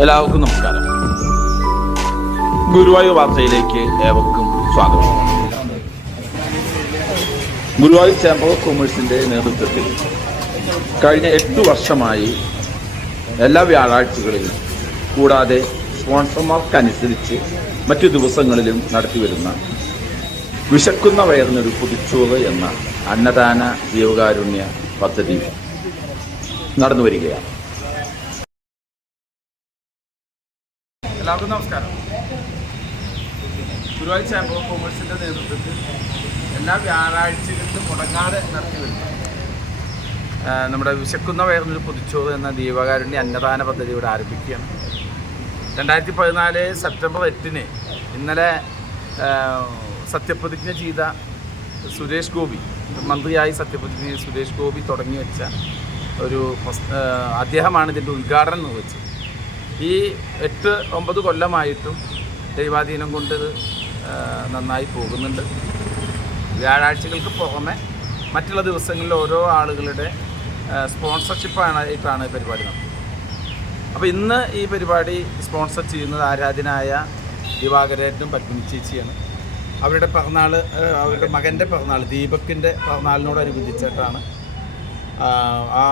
എല്ലാവർക്കും നമസ്കാരം. ഗുരുവായൂർ വാർത്തയിലേക്ക് ഏവർക്കും സ്വാഗതം. ഗുരുവായൂർ ചേംബർ ഓഫ് കൊമേഴ്സിന്റെ നേതൃത്വത്തിൽ കഴിഞ്ഞ 8 വർഷമായി എല്ലാ വ്യാഴാഴ്ചകളിലും കൂടാതെ സ്പോൺസർമാർക്കനുസരിച്ച് മറ്റു ദിവസങ്ങളിലും നടത്തിവരുന്ന വിശക്കുന്ന വയറിനൊരു പൊതിച്ചോറ് എന്ന അന്നദാന ജീവകാരുണ്യ പദ്ധതി നടന്നു വരികയാണ്. എല്ലാവർക്കും നമസ്കാരം. ഗുരുവായൂർ ചേംബർ ഓഫ് കൊമേഴ്സിൻ്റെ നേതൃത്വത്തിൽ എല്ലാ വ്യാഴാഴ്ചകളിലും മുടങ്ങാതെ നടത്തി വരുന്നു നമ്മുടെ വിശക്കുന്ന വയറിനൊരു പൊതിച്ചോറ് എന്ന ജീവകാരുണ്യ അന്നദാന പദ്ധതി ഇവിടെ ആരംഭിക്കുകയാണ്. 2014 സെപ്റ്റംബർ 8 ഇന്നലെ സത്യപ്രതിജ്ഞ ചെയ്ത സുരേഷ് ഗോപി, മന്ത്രിയായി സത്യപ്രതിജ്ഞ സുരേഷ് ഗോപി തുടങ്ങി വെച്ച ഒരു അദ്ദേഹമാണ് ഇതിൻ്റെ ഉദ്ഘാടനം നിർവഹിച്ചത്. ഈ 8-9 കൊല്ലമായിട്ടും ദൈവാധീനം കൊണ്ട് ഇത് നന്നായി പോകുന്നുണ്ട്. വ്യാഴാഴ്ചകൾക്ക് പുറമെ മറ്റുള്ള ദിവസങ്ങളിൽ ഓരോ ആളുകളുടെ സ്പോൺസർഷിപ്പായിട്ടാണ് പരിപാടി നടത്തുന്നത്. അപ്പോൾ ഇന്ന് ഈ പരിപാടി സ്പോൺസർ ചെയ്യുന്നത് ആരാധനായ ദിവാകരേട്ടനും പത്മിനി ചേച്ചിയാണ്. അവരുടെ പിറന്നാൾ, അവരുടെ മകൻ്റെ പിറന്നാൾ ദീപക്കിൻ്റെ പിറന്നാളിനോടനുബന്ധിച്ചിട്ടാണ്. ആ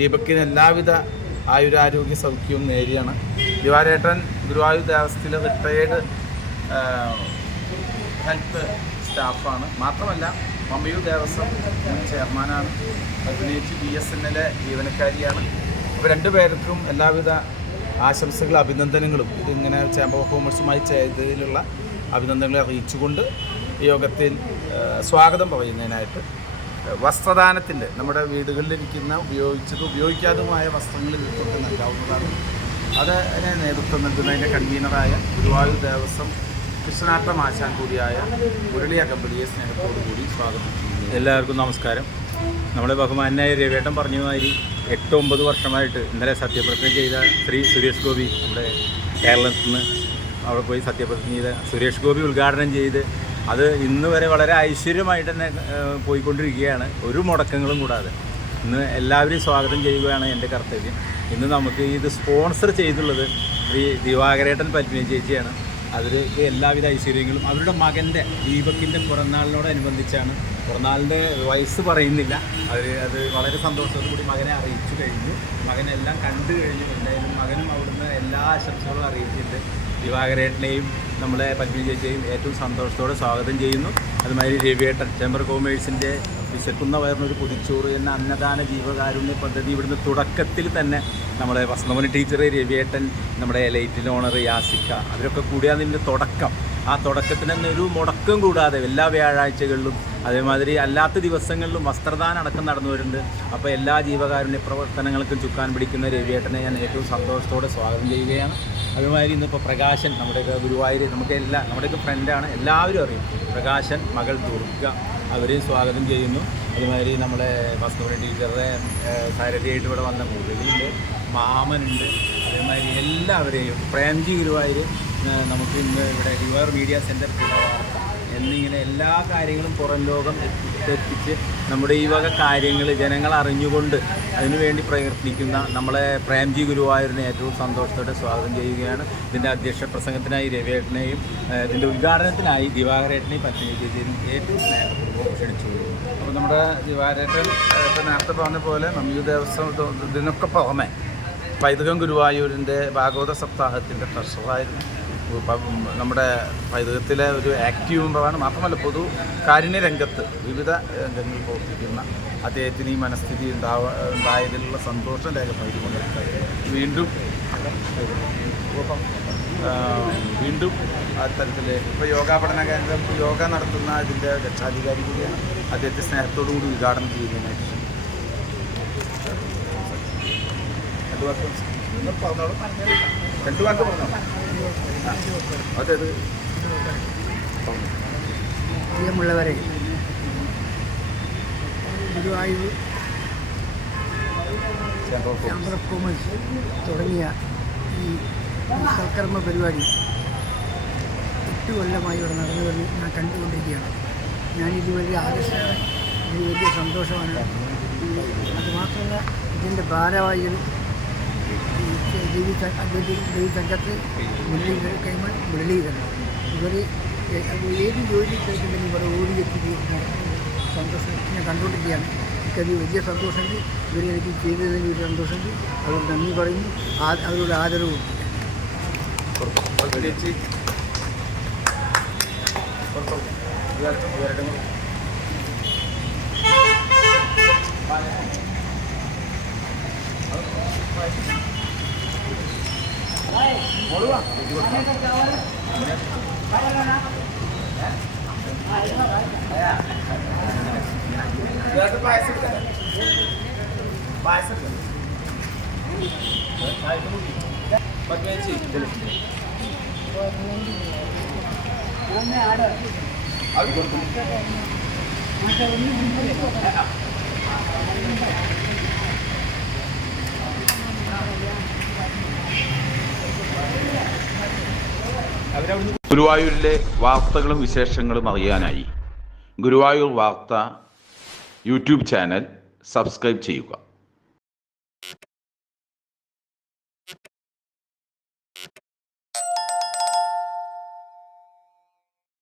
ദീപക്കിന് എല്ലാവിധ ആയുരാരോഗ്യ സൗഖ്യവും നേരിയാണ്. ദിവാരേട്ടൻ ഗുരുവായൂർ ദേവസ്ഥയിലെ റിട്ടയേർഡ് ഹെൽത്ത് സ്റ്റാഫാണ്. മാത്രമല്ല മമ്മിയൂർ ദേവസ്വം ചെയർമാനാണ്. പത്മിനി BSNL ജീവനക്കാരിയാണ്. അപ്പോൾ രണ്ടുപേർക്കും എല്ലാവിധ ആശംസകളും അഭിനന്ദനങ്ങളും ഇതിങ്ങനെ ചേംബർ ഓഫ് കൊമേഴ്സുമായി ചെയ്തതിലുള്ള അഭിനന്ദനങ്ങളെ അറിയിച്ചുകൊണ്ട് യോഗത്തിൽ സ്വാഗതം പറയുന്നതിനായിട്ട് വസ്ത്രദാനത്തിൻ്റെ നമ്മുടെ വീടുകളിലിരിക്കുന്ന ഉപയോഗിക്കാതുമായ വസ്ത്രങ്ങളിൽ നേതൃത്വം നൽകാവുന്നതാണ്. അതിനെ നേതൃത്വം നൽകുന്നതിൻ്റെ കൺവീനറായ ഗുരുവായൂർ ദേവസ്വം കൃഷ്ണനാട്ടം ആശാൻ കൂടിയായ മുരളി അകമ്പടിയെ സ്നേഹത്തോടുകൂടി സ്വാഗതം ചെയ്യുന്നു. എല്ലാവർക്കും നമസ്കാരം. നമ്മുടെ ബഹുമാനായ രവിയേട്ടൻ പറഞ്ഞ മാതിരി 8-9 വർഷമായിട്ട് ഇന്നലെ സത്യപ്രതിജ്ഞ ചെയ്ത ശ്രീ സുരേഷ് ഗോപി, നമ്മുടെ കേരളത്തിൽ നിന്ന് അവിടെ പോയി സത്യപ്രതിജ്ഞ ചെയ്ത സുരേഷ് ഗോപി ഉദ്ഘാടനം ചെയ്ത് അത് ഇന്ന് വരെ വളരെ ഐശ്വര്യമായിട്ട് തന്നെ പോയിക്കൊണ്ടിരിക്കുകയാണ്, ഒരു മുടക്കങ്ങളും കൂടാതെ. ഇന്ന് എല്ലാവരെയും സ്വാഗതം ചെയ്യുകയാണ് എൻ്റെ കർത്തവ്യം. ഇന്ന് നമുക്ക് ഇത് സ്പോൺസർ ചെയ്തുള്ളത് ശ്രീ ദിവാകരേട്ടൻ പത്മിനി ചേച്ചിയാണ്. അതിലേക്ക് എല്ലാവിധ ഐശ്വര്യങ്ങളും അവരുടെ മകൻ്റെ ദീപക്കിൻ്റെ പിറന്നാളിനോടനുബന്ധിച്ചാണ്. പിറന്നാളിൻ്റെ വയസ്സ് പറയുന്നില്ല, അത് വളരെ സന്തോഷത്തോടു കൂടി മകനെ അറിയിച്ചു കഴിഞ്ഞു. മകനെല്ലാം കണ്ടു കഴിഞ്ഞു. എന്തായാലും മകനും അവിടുന്ന് എല്ലാ ആശംസകളും അറിയിച്ചിട്ട് ദിവാകരേട്ടനെയും നമ്മളെ പത്മിനി ചേച്ചിയെയും ഏറ്റവും സന്തോഷത്തോടെ സ്വാഗതം ചെയ്യുന്നു. അതുമാതിരി രവിയേട്ടൻ ചേംബർ ഓഫ് കൊമേഴ്സിൻ്റെ വിശക്കുന്ന വയറിനൊരു പൊതിച്ചോറ് എന്ന അന്നദാന ജീവകാരുണ്യ പദ്ധതി ഇവിടുന്ന് തുടക്കത്തിൽ തന്നെ നമ്മുടെ വസന്തമണി ടീച്ചർ, രവിയേട്ടൻ, നമ്മുടെ ലൈറ്റിൽ ഓണർ യാസിക്ക, അവരൊക്കെ കൂടിയാണ് ഇതിൻ്റെ തുടക്കം. ആ തുടക്കത്തിന് തന്നെ ഒരു മുടക്കം കൂടാതെ എല്ലാ വ്യാഴാഴ്ചകളിലും അതേമാതിരി അല്ലാത്ത ദിവസങ്ങളിലും വസ്ത്രദാനം അടക്കം നടന്നു വരുന്നുണ്ട്. അപ്പോൾ എല്ലാ ജീവകാരുണ്യ പ്രവർത്തനങ്ങൾക്കും ചുക്കാൻ പിടിക്കുന്ന രവിയേട്ടനെ ഞാൻ ഏറ്റവും സന്തോഷത്തോടെ സ്വാഗതം ചെയ്യുകയാണ്. അതുമാതിരി ഇന്നിപ്പോൾ പ്രകാശൻ, നമ്മുടെയൊക്കെ ഗുരുവായൂർ നമ്മുടെയൊക്കെ ഫ്രണ്ടാണ്, എല്ലാവരും അറിയും. പ്രകാശൻ, മകൾ ദുർഗ, അവരെയും സ്വാഗതം ചെയ്യുന്നു. അതുമാതിരി നമ്മുടെ വസ്തുവിനെ ടീച്ചറുടെ സാരഥിയായിട്ട് ഇവിടെ വന്ന മുരളിയുണ്ട്, മാമനുണ്ട്. അതേമാതിരി എല്ലാവരെയും പ്രേംജി ഗുരുവായൂർ, നമുക്ക് ഇന്ന് ഇവിടെ ഗുരുവായൂർ മീഡിയ സെൻറ്റർ വാർത്ത എന്നിങ്ങനെ എല്ലാ കാര്യങ്ങളും പുറം ലോകം എത്തിച്ച് നമ്മുടെ ഈ വക കാര്യങ്ങൾ ജനങ്ങൾ അറിഞ്ഞുകൊണ്ട് അതിനുവേണ്ടി പ്രയത്നിക്കുന്ന നമ്മളെ പ്രേംജി ഗുരുവായൂരിനെ ഏറ്റവും സന്തോഷത്തോടെ സ്വാഗതം ചെയ്യുകയാണ്. ഇതിൻ്റെ അധ്യക്ഷ പ്രസംഗത്തിനായി രവിയേട്ടനെയും ഇതിൻ്റെ ഉദ്ഘാടനത്തിനായി ദിവാകരേട്ടനെയും പത്മിനി ചേച്ചിയും ഏറ്റവും സ്നേഹപൂർവ്വം ക്ഷണിച്ചു. അപ്പോൾ നമ്മുടെ ദിവാരേട്ടൻ ഇപ്പോൾ നേരത്തെ പറഞ്ഞ പോലെ മമ്മിയൂർ ദേവസ്വം ഇതിനൊക്കെ പുറമെ പൈതൃകം ഗുരുവായൂരിൻ്റെ ഭാഗവത സപ്താഹത്തിൻ്റെ ട്രഷറായിരുന്നു. നമ്മുടെ പൈതൃകത്തിലെ ഒരു ആക്റ്റീവ് മെമ്പറാണ്. മാത്രമല്ല പൊതു കാരുണ്യ രംഗത്ത് വിവിധ രംഗങ്ങളിൽ പ്രവർത്തിക്കുന്ന അദ്ദേഹത്തിന് ഈ മനസ്ഥിതി ഉണ്ടായതിലുള്ള സന്തോഷം രേഖപ്പെടുത്തിക്കൊണ്ട് വീണ്ടും അത്തരത്തിൽ ഇപ്പോൾ യോഗാ പഠന കേന്ദ്രം യോഗ നടത്തുന്ന ഇതിൻ്റെ രക്ഷാധികാരി കൂടിയാണ്. അദ്ദേഹത്തെ സ്നേഹത്തോടു കൂടി ഉദ്ഘാടനം ചെയ്യുന്നതിനായിട്ട് രണ്ടു വാക്ക് പറഞ്ഞോ. അതായത് പ്രിയമുള്ളവരെ, ഗുരുവായൂർ ചേംബർ ഓഫ് കൊമേഴ്സ് തുടങ്ങിയ ഈ സൽക്കർമ്മ പരിപാടി 8 കൊല്ലമായി ഇവിടെ നടന്നു വരുന്നത് ഞാൻ കണ്ടുകൊണ്ടിരിക്കുകയാണ്. ഞാനിത് വലിയ ആകർഷമാണ്, ഇത് വലിയ സന്തോഷമാണ്. അതുമാത്രമല്ല ഇതിൻ്റെ ഭാരവാഹികൾ ദേവി സംഘത്ത് മുരളീധരൻ ഇവർ ഏത് ജോലി ചെയ്തിട്ടുണ്ടെങ്കിൽ ഇവിടെ ഓടിയെത്തിക്കുന്ന സന്തോഷം ഞാൻ കണ്ടുകൊണ്ടിരിക്കുകയാണ്. എനിക്കത് വലിയ സന്തോഷമുണ്ട്. ഇവരെ എനിക്ക് ചെയ്തതിന് വലിയ സന്തോഷമുണ്ട്. അവരോട് നന്ദി പറയുന്നു. അവരോട് ആദരവും. ഗുരുവായൂരിലെ വാർത്തകളും വിശേഷങ്ങളും അറിയാനായി ഗുരുവായൂർ വാർത്ത യൂട്യൂബ് ചാനൽ സബ്സ്ക്രൈബ് ചെയ്യുക.